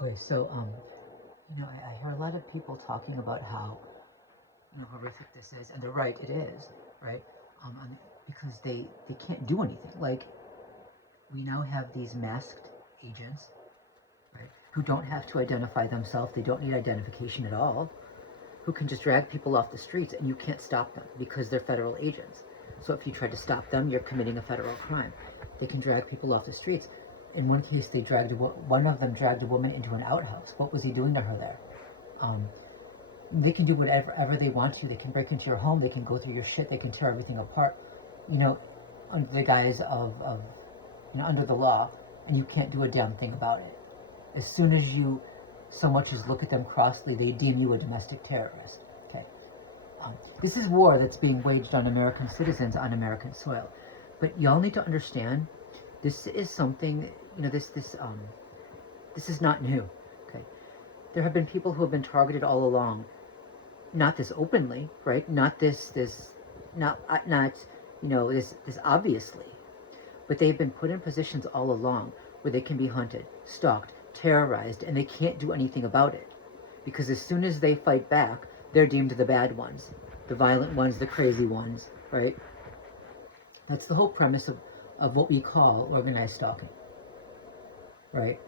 Okay, so I hear a lot of people talking about how horrific this is, and they're right, it is, right? Because they can't do anything. Like we now have these masked agents, right, who don't have to identify themselves. They don't need identification at all. Who can just drag people off the streets, and you can't stop them because they're federal agents. So if you try to stop them, you're committing a federal crime. They can drag people off the streets. In one case, one of them dragged a woman into an outhouse. What was he doing to her there? Um, they can do whatever they want to. They can break into your home. They can go through your shit. They can tear everything apart. You know, under the guise of under the law, and you can't do a damn thing about it. As soon as you so much as look at them crossly, they deem you a domestic terrorist. Okay, this is war that's being waged on American citizens on American soil. But y'all need to understand, this is something. This is not new. Okay, there have been people who have been targeted all along. Not this openly, right? Not not this obviously, but they've been put in positions all along where they can be hunted, stalked, terrorized, and they can't do anything about it. Because as soon as they fight back, they're deemed the bad ones, the violent ones, the crazy ones, right? That's the whole premise of what we call organized stalking, right?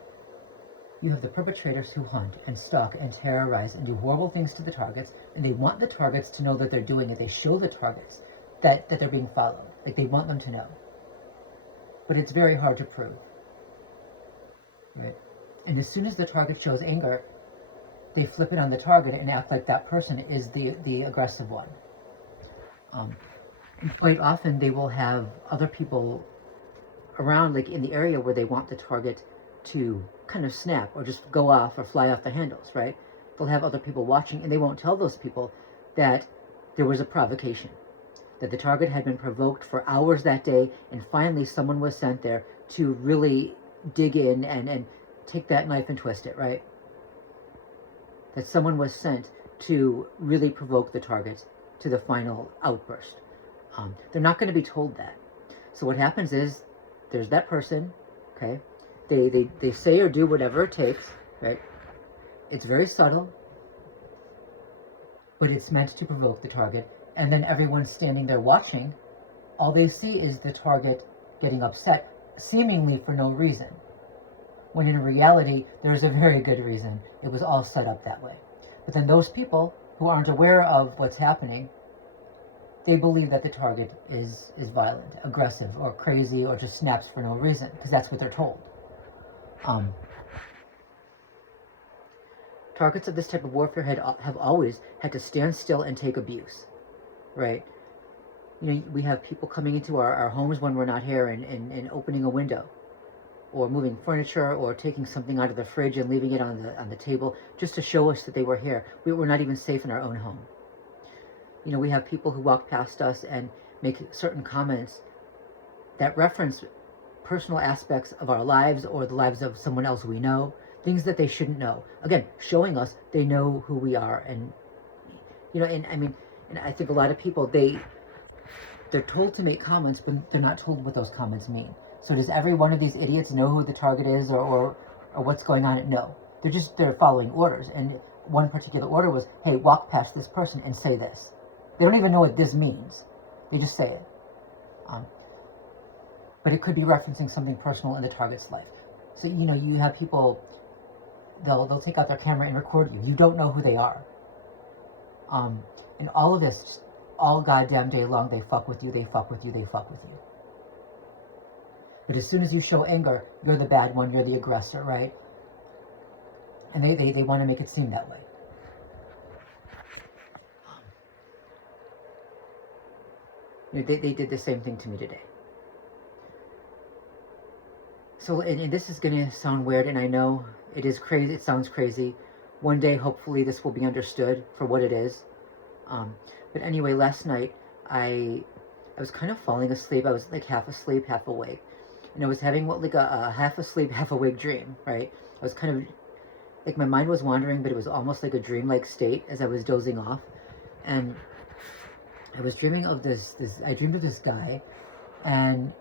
You have the perpetrators who hunt and stalk and terrorize and do horrible things to the targets, and they want the targets to know that they're doing it. They show the targets that they're being followed. Like they want them to know. But it's very hard to prove. Right? And as soon as the target shows anger, they flip it on the target and act like that person is the aggressive one. And quite often they will have other people around, like in the area where they want the target to kind of snap or just go off or fly off the handles, right? They'll have other people watching, and they won't tell those people that there was a provocation, that the target had been provoked for hours that day, and finally someone was sent there to really dig in and take that knife and twist it, right? That someone was sent to really provoke the target to the final outburst. They're not going to be told that. So what happens is there's that person, okay? They say or do whatever it takes, right? It's very subtle, but it's meant to provoke the target. And then everyone's standing there watching. All they see is the target getting upset, seemingly for no reason. When in reality, there's a very good reason. It was all set up that way. But then those people who aren't aware of what's happening, they believe that the target is violent, aggressive, or crazy, or just snaps for no reason, because that's what they're told. Targets of this type of warfare have always had to stand still and take abuse, right? We have people coming into our homes when we're not here and opening a window, or moving furniture, or taking something out of the fridge and leaving it on the table just to show us that they were here. We were not even safe in our own home. We have people who walk past us and make certain comments that reference personal aspects of our lives or the lives of someone else we know, things that they shouldn't know. Again, showing us they know who we are. And I think a lot of people, they're told to make comments, but they're not told what those comments mean. So does every one of these idiots know who the target is or what's going on? No. They're following orders. And one particular order was, hey, walk past this person and say this. They don't even know what this means. They just say it. But it could be referencing something personal in the target's life. So, you have people, they'll take out their camera and record you. You don't know who they are. And all of this, all goddamn day long, they fuck with you, they fuck with you, they fuck with you. But as soon as you show anger, you're the bad one, you're the aggressor, right? And they want to make it seem that way. They did the same thing to me today. So, and this is going to sound weird, and I know it is crazy, it sounds crazy. One day, hopefully, this will be understood for what it is. But anyway, last night, I was kind of falling asleep. I was like half asleep, half awake. And I was having a half asleep, half awake dream, right? I was kind of, like my mind was wandering, but it was almost like a dreamlike state as I was dozing off. And I was dreaming of I dreamed of this guy, and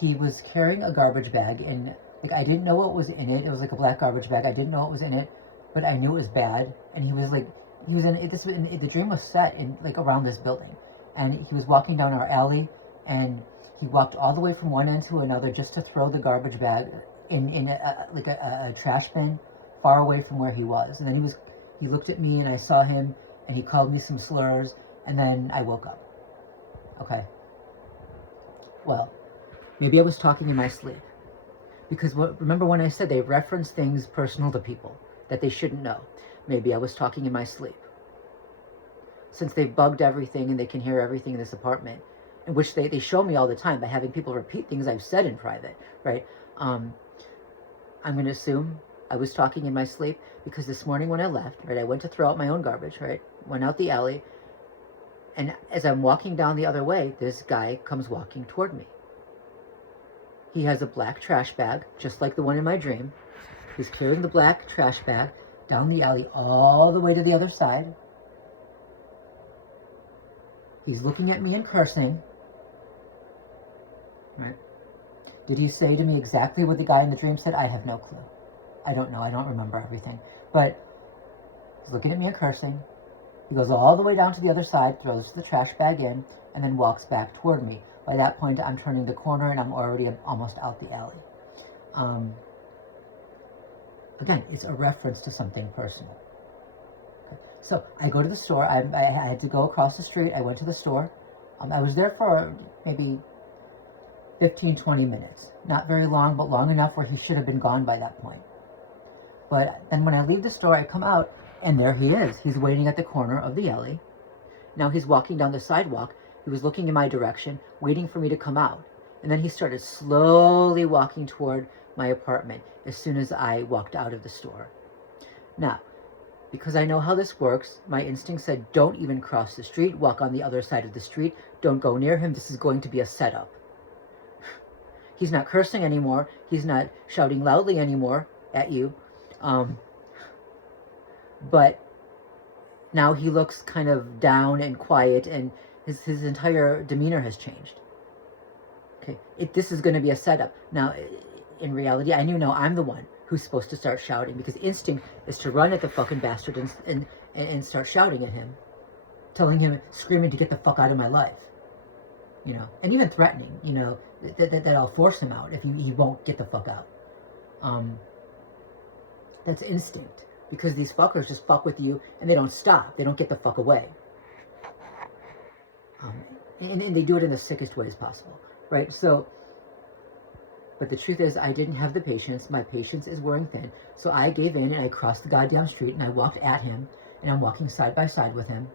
he was carrying a garbage bag in Like, I didn't know what was in it. It was like a black garbage bag. I didn't know what was in it, but I knew it was bad. And he was in it. The dream was set in like around this building, and he was walking down our alley, and he walked all the way from one end to another just to throw the garbage bag in a trash bin far away from where he was. And then he looked at me, and I saw him, and he called me some slurs, and then I woke up. Okay. Well, maybe I was talking in my sleep. Because remember when I said they reference things personal to people that they shouldn't know. Maybe I was talking in my sleep. Since they've bugged everything and they can hear everything in this apartment, in which they show me all the time by having people repeat things I've said in private, right? I'm going to assume I was talking in my sleep because this morning when I left, right, I went to throw out my own garbage, right? Went out the alley, and as I'm walking down the other way, this guy comes walking toward me. He has a black trash bag, just like the one in my dream. He's carrying the black trash bag down the alley all the way to the other side. He's looking at me and cursing. Right? Did he say to me exactly what the guy in the dream said? I have no clue. I don't know. I don't remember everything. But he's looking at me and cursing. He goes all the way down to the other side, throws the trash bag in, and then walks back toward me. By that point, I'm turning the corner and I'm already almost out the alley. Again, it's a reference to something personal. Okay. So I go to the store. I had to go across the street. I went to the store. I was there for maybe 15, 20 minutes. Not very long, but long enough where he should have been gone by that point. But then when I leave the store, I come out, and there he is. He's waiting at the corner of the alley. Now he's walking down the sidewalk. He was looking in my direction, waiting for me to come out. And then he started slowly walking toward my apartment as soon as I walked out of the store. Now, because I know how this works, my instinct said, don't even cross the street, walk on the other side of the street, don't go near him, this is going to be a setup. He's not cursing anymore, he's not shouting loudly anymore at you, but now he looks kind of down and quiet, and his entire demeanor has changed. Okay, this is going to be a setup. Now, in reality, I knew now I'm the one who's supposed to start shouting, because instinct is to run at the fucking bastard and start shouting at him, telling him, screaming to get the fuck out of my life, you know, and even threatening, you know, that I'll force him out if he won't get the fuck out. That's instinct, because these fuckers just fuck with you and they don't stop. They don't get the fuck away. And they do it in the sickest ways possible, right? So, but the truth is, I didn't have the patience. My patience is wearing thin. So I gave in and I crossed the goddamn street and I walked at him, and I'm walking side by side with him.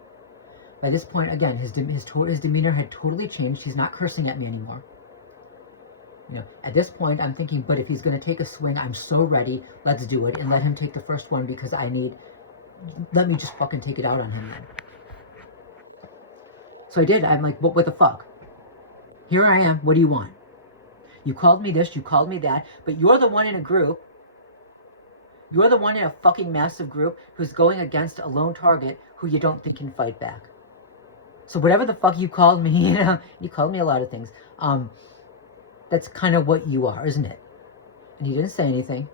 By this point, again, his demeanor had totally changed. He's not cursing at me anymore. You know, at this point, I'm thinking, but if he's going to take a swing, I'm so ready. Let's do it and let him take the first one, because let me just fucking take it out on him then. So I did. I'm like, what the fuck? Here I am. What do you want? You called me this, you called me that, but you're the one in a group. You're the one in a fucking massive group who's going against a lone target who you don't think can fight back. So whatever the fuck you called me, you know, you called me a lot of things. That's kind of what you are, isn't it? And he didn't say anything.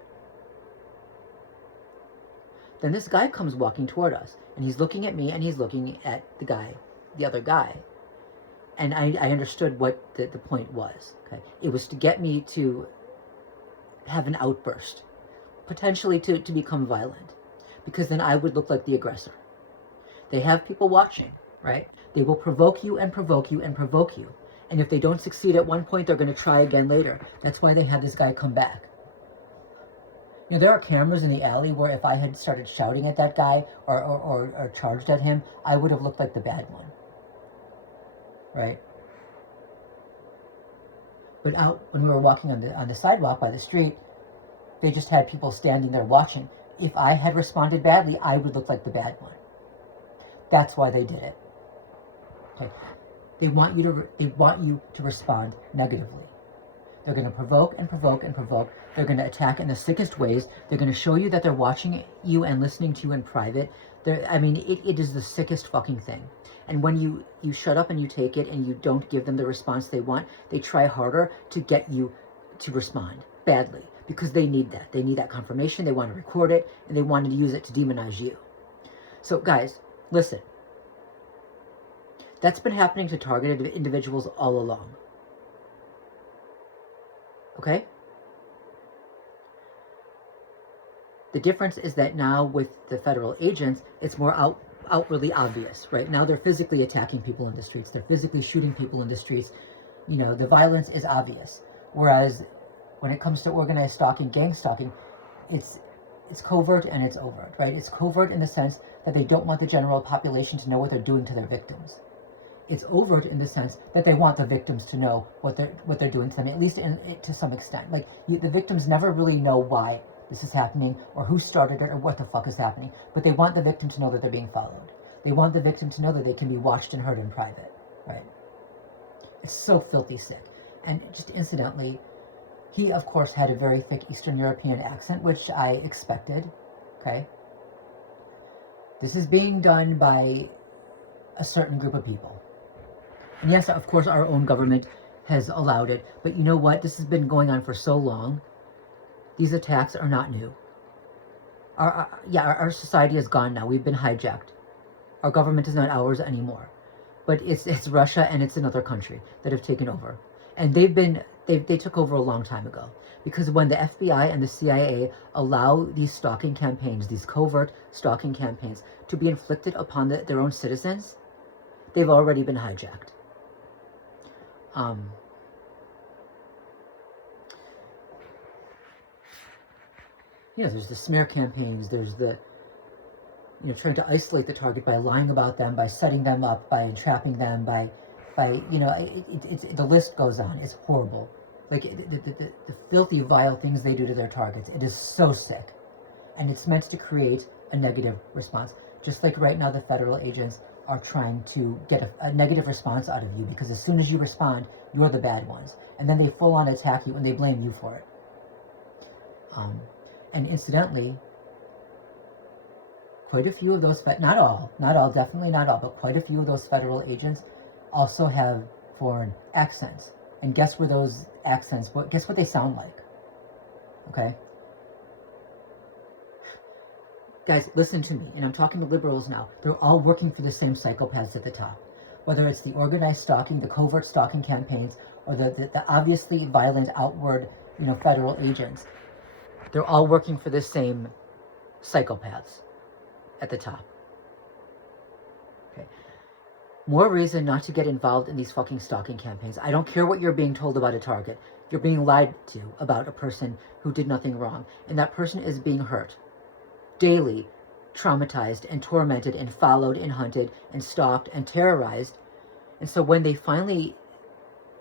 Then this guy comes walking toward us, and he's looking at me, and he's looking at the other guy. And I understood what the point was. Okay, it was to get me to have an outburst, potentially to become violent, because then I would look like the aggressor. They have people watching, right? They will provoke you and provoke you and provoke you. And if they don't succeed at one point, they're going to try again later. That's why they had this guy come back. You know, there are cameras in the alley where if I had started shouting at that guy or charged at him, I would have looked like the bad one. Right? But out when we were walking on the sidewalk by the street, they just had people standing there watching. If I had responded badly, I would look like the bad one. That's why they did it. Okay. They want you to respond negatively. They're going to provoke and provoke and provoke. They're going to attack in the sickest ways. They're going to show you that they're watching you and listening to you in private. It is the sickest fucking thing. And when you shut up and you take it and you don't give them the response they want, they try harder to get you to respond badly, because they need that. They need that confirmation. They want to record it, and they want to use it to demonize you. So guys, listen. That's been happening to targeted individuals all along. Okay? The difference is that now with the federal agents, it's more outwardly obvious, right? Now they're physically attacking people in the streets. They're physically shooting people in the streets. You know, the violence is obvious. Whereas when it comes to organized stalking, gang stalking, it's covert and it's overt, right? It's covert in the sense that they don't want the general population to know what they're doing to their victims. It's overt in the sense that they want the victims to know what they're doing to them, at least to some extent. Like, the victims never really know why this is happening or who started it or what the fuck is happening, but they want the victim to know that they're being followed. They want the victim to know that they can be watched and heard in private, right? It's so filthy sick. And just incidentally, he of course had a very thick Eastern European accent, which I expected, okay? This is being done by a certain group of people. And yes, of course, our own government has allowed it, but you know what? This has been going on for so long. These attacks are not new. Our society is gone now. We've been hijacked. Our government is not ours anymore. But it's Russia and it's another country that have taken over. And they took over a long time ago. Because when the FBI and the CIA allow these stalking campaigns, these covert stalking campaigns, to be inflicted upon their own citizens, they've already been hijacked. There's the smear campaigns, there's the, trying to isolate the target by lying about them, by setting them up, by entrapping them, by the list goes on. It's horrible. Like, the filthy, vile things they do to their targets. It is so sick. And it's meant to create a negative response. Just like right now the federal agents are trying to get a negative response out of you, because as soon as you respond, you're the bad ones. And then they full on attack you and they blame you for it. And incidentally, quite a few of those, not all, definitely not all, but quite a few of those federal agents also have foreign accents. And guess where those accents, guess what they sound like? Okay? Guys, listen to me, and I'm talking to liberals now. They're all working for the same psychopaths at the top. Whether it's the organized stalking, the covert stalking campaigns, or the obviously violent outward, federal agents. They're all working for the same psychopaths at the top. Okay. More reason not to get involved in these fucking stalking campaigns. I don't care what you're being told about a target. You're being lied to about a person who did nothing wrong. And that person is being hurt. Daily, traumatized and tormented and followed and hunted and stalked and terrorized. And so when they finally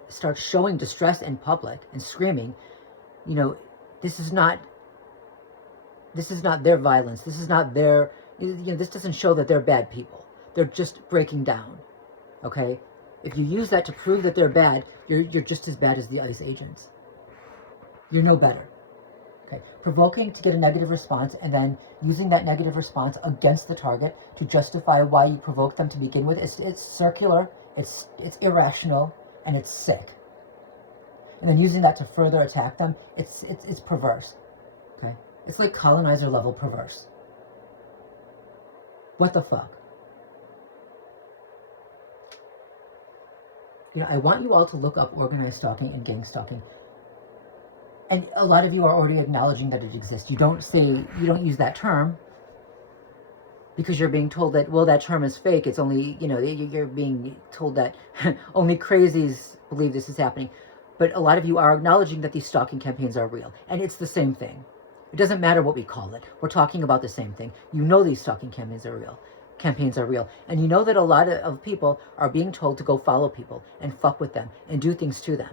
start showing distress in public and screaming, this is not their violence. This is not their, this doesn't show that they're bad people. They're just breaking down, okay? If you use that to prove that they're bad, you're just as bad as the ICE agents. You're no better, okay? Provoking to get a negative response and then using that negative response against the target to justify why you provoked them to begin with, it's circular, it's irrational, and it's sick. And then using that to further attack them, it's perverse, okay? It's like colonizer level perverse. What the fuck? I want you all to look up organized stalking and gang stalking. And a lot of you are already acknowledging that it exists. You don't use that term because you're being told that, well, that term is fake. It's only, you're being told that only crazies believe this is happening. But a lot of you are acknowledging that these stalking campaigns are real. And it's the same thing. It doesn't matter what we call it. We're talking about the same thing. These stalking campaigns are real. And you know that a lot of people are being told to go follow people and fuck with them and do things to them.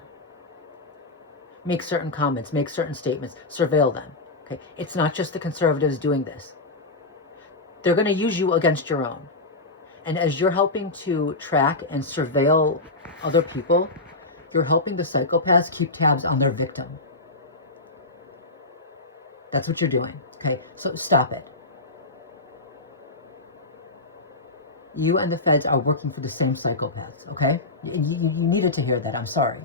Make certain comments, make certain statements, surveil them. Okay? It's not just the conservatives doing this. They're going to use you against your own. And as you're helping to track and surveil other people, you're helping the psychopaths keep tabs on their victim. That's what you're doing, okay? So stop it. You and the feds are working for the same psychopaths, okay? You needed to hear that, I'm sorry.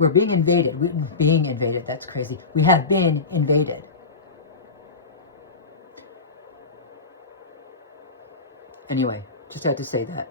We're being invaded. Being invaded, that's crazy. We have been invaded. Anyway, just had to say that.